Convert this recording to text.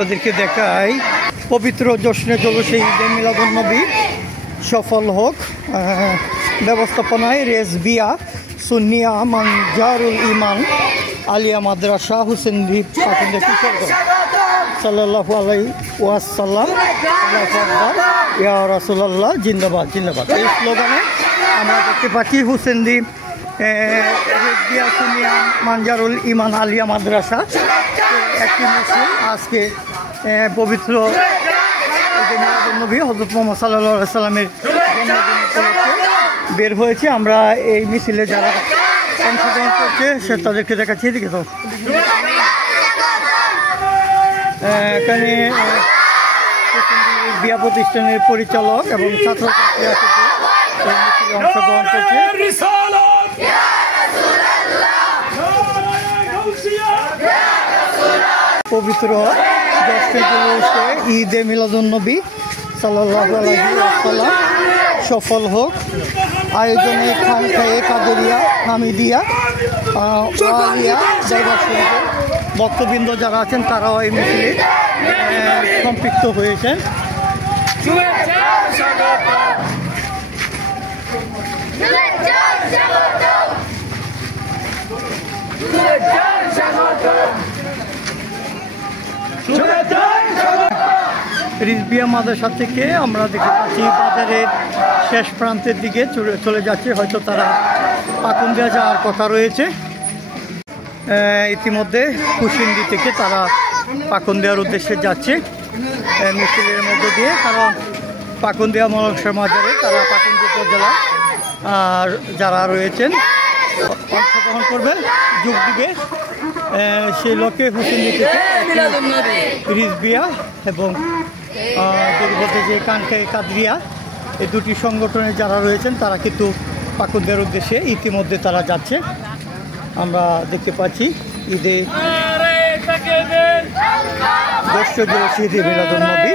আপনাদেরকে দেখাই পবিত্র জশ্নে জলসে ঈদে মিলাদুন্নবী সফল হোক। ব্যবস্থাপনায় রেজবিয়া সুন্নিয়া মানজারুল ইমান আলিয়া মাদ্রাসা হুসেন দ্বীপ কিশোরগঞ্জ। সাল্লাল্লাহু আলাইহি ওয়াসাল্লাম ইয়া রাসূলুল্লাহ জিন্দাবাদ জিন্দাবাদ। এই স্লোগানে আমরা দেখতে পাচ্ছি হুসেন দ্বীপ রেজবিয়া সুন্নিয়া মানজারুল ইমান আলিয়া মাদ্রাসা একটি মিছিল আজকে পবিত্র নবী হযরত মুহাম্মদ সাল্লাল্লাহু আলাইহি সাল্লামের জন্মদিন উপলক্ষে বের হয়েছে। আমরা এই মিছিলে যারা অংশগ্রহণ করছে সে তাদেরকে দেখাচ্ছি। এদিকে তো এখানে বিয়া প্রতিষ্ঠানের পরিচালক এবং ছাত্রছাত্রীরা এই মিছিলে অংশগ্রহণ করছে। পবিত্র ঈদে মিলাদুন্নবী সাল্লাল্লাহু আলাইহি ওয়াসাল্লাম সফল হোক। আয়োজনে খানখায়ে কাদেরিয়া হামিদিয়া ওয়ালিয়া দরবার শরীফের ভক্তবৃন্দ যারা আছেন তারাও এই মিছিলে সম্পৃক্ত হয়েছেন। রিজবিয়া মাদ্রাসা থেকে আমরা দেখতে পাচ্ছি বাজারের শেষ প্রান্তের দিকে চলে যাচ্ছে। হয়তো তারা পাকুন্দিয়া যাওয়ার কথা রয়েছে। ইতিমধ্যে কুশিন্দি থেকে তারা পাকুন্দিয়ার উদ্দেশ্যে যাচ্ছে মিছিলের মধ্য দিয়ে। কারণ পাকুন্দিয়া মনসা মাজারে তারা পাকুন্দিয়া উপজেলা আর যারা রয়েছেন অংশগ্রহণ করবে যোগ দিবে সেই লক্ষ্যে হুসেন্দি থেকে রিজবিয়া এবং বলতে যে কানখাই কাদরিয়া এই দুটি সংগঠনে যারা রয়েছেন তারা কিন্তু পাকুন্দিয়ার উদ্দেশ্যে ইতিমধ্যে তারা যাচ্ছে। আমরা দেখতে পাচ্ছি ঈদে দর্শক ঈদে মিলাদুন্নবী